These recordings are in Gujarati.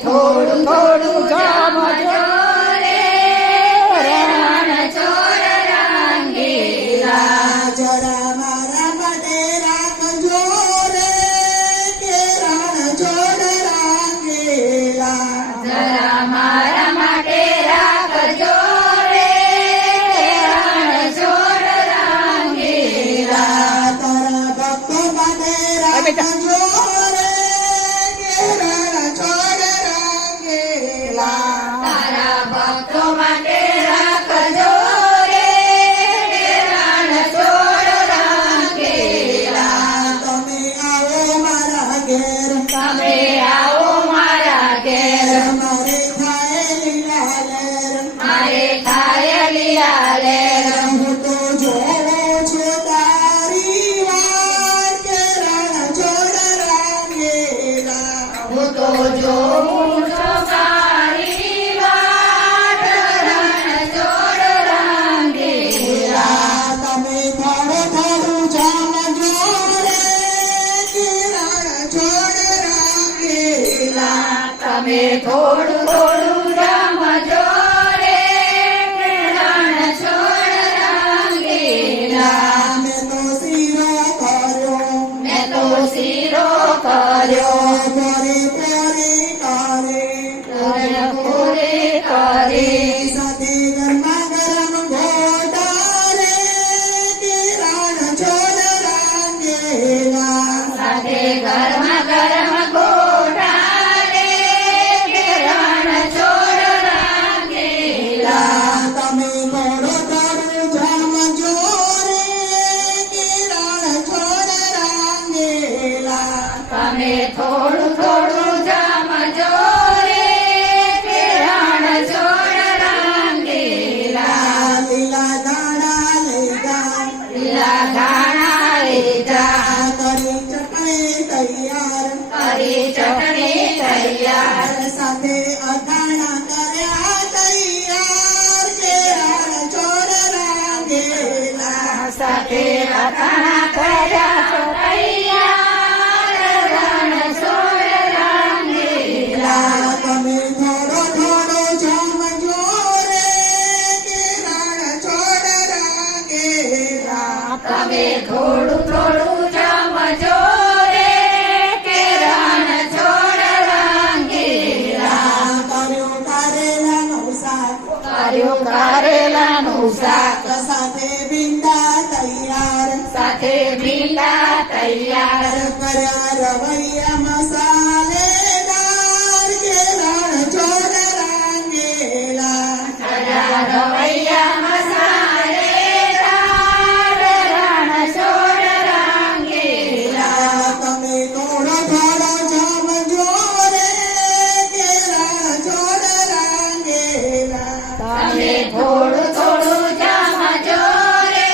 થોડું થોડું જમજો રે રણ છોડ રંગીલા જરા મારા માટે રાખજો રે કે રણ છોડ રંગીલા જરા મારા માટે રાખજો રે રણ છોડ રંગીલા તારા ભક્તો માટે રાખજો રે કે રણ છોડ રંગીલા તારા ભક્તો માટે રાખજો રે રણ છોડ રંગીલા તમે આવો મારા ઘેર તમે આવો મારા ઘેર મારે થાય લીલા લેર મારે થાય લીલા લેર હું તો જોઉં છું તારી વાર કે રણ છોડ રંગીલા હું તો જોઉં છું સારી વાત રણ છોડ રંગીલા તમે થોડું થોડું જમજો રે કે રણ છોડ રંગીલા તમે થોડું થોડું રમજો રે રણ છોડ રંગીલા મેં તો શીરો કર્યો મેં તો શીરો કર્યો પોરે પોરે કરે પૂરી કરી સાથે ગરમા ગરમ ગોટા રે કે રણ છોડ રંગીલા સાથે ગરમા ગરમ ગોટા રે કે રણ છોડ રંગીલા તમે થોડું થોડું જમજો રે કે રણ છોડ રંગીલા તમે થોડું થોડું જમજો રે કે રણ છોડ રંગીલા લીલા દાણા લઈ જા લીલા ધાણા લીધા કરી ચટણી તૈયાર કરી ચટણી તૈયાર સાથે અથાણા કર્યા તૈયાર કે રણ છોડ રંગીલા સાથે અથાણા કર્યા છો તૈયાર રણ છોડ રંગીલા તમે થોડો થોડો જમજો રે કે રણ છોડ રંગીલા તમે થોડું થોડું જમજો રે કે રણ છોડ રંગીલા કર્યું કારેલાનું શાક કર્યું કારેલાનું શાક સાથે ભીંડા તૈયાર સાથે ભીંડા તૈયાર કર્યા રવૈયા મસાલેદાર કે રણ છોડ રંગીલા રવૈયા મસાલેદાર રણ છોડ રંગીલા તમે થોડો થોડો જમજો રે કે રણ છોડ રંગીલા તમે થોડું થોડું જમજો રે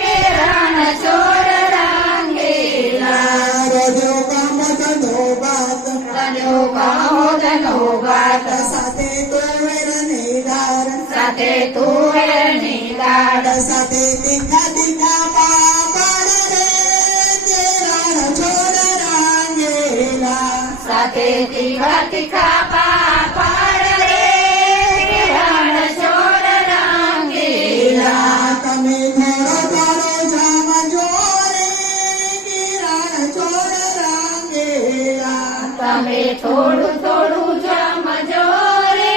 કે રણ છોડ રંગીલા રોજો કામ ધંધો બાત કર્યો કામોદનો વાત સાથે તુવેર ની દાળ સાથે તુવેરની દાળ સાથે તીખા તીખા પાપડ રે કે રણ છોડ રંગીલા સાથે તીખા તીખા પાપડ રે કે રણ છોડ રંગીલા તમે થોડો થોડો જમજો રે કે રણ છોડ રંગીલા તમે થોડું થોડું જમજો રે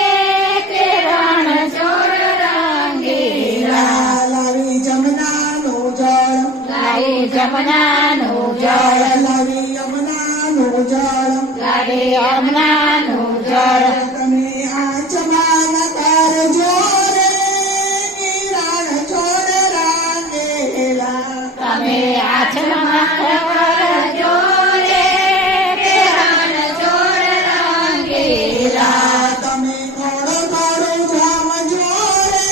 કે રણ છોડ રંગીલા લાવી જમનાનું જળ લાવી જમનાનું જળ લાવી યમુનાનું જળ લાવી યમુનાનું જળ તમે આચમાન કરજો રે કે રણ છોડ રંગીલા તમે આચમન કરજો રે કે રણ છોડ રંગીલા તમે થોડો થોડો જમજો રે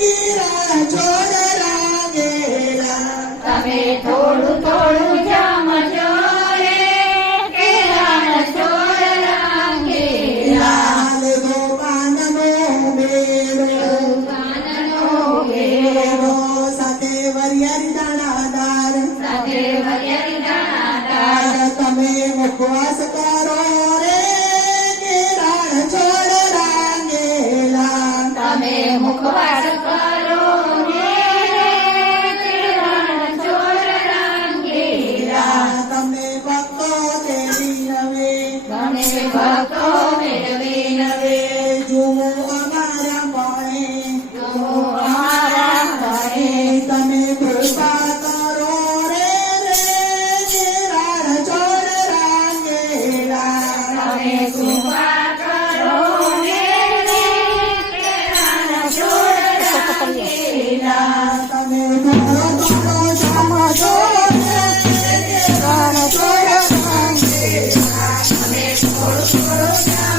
કે રણ છોડ રંગીલા તમે થોડું કૃપા કરો મેરે કેળાના છોડ રંગીલા. તમે થોડો થોડો સમજો ને કેળાના છોડ રંગીલા. અમે થોડું થોડું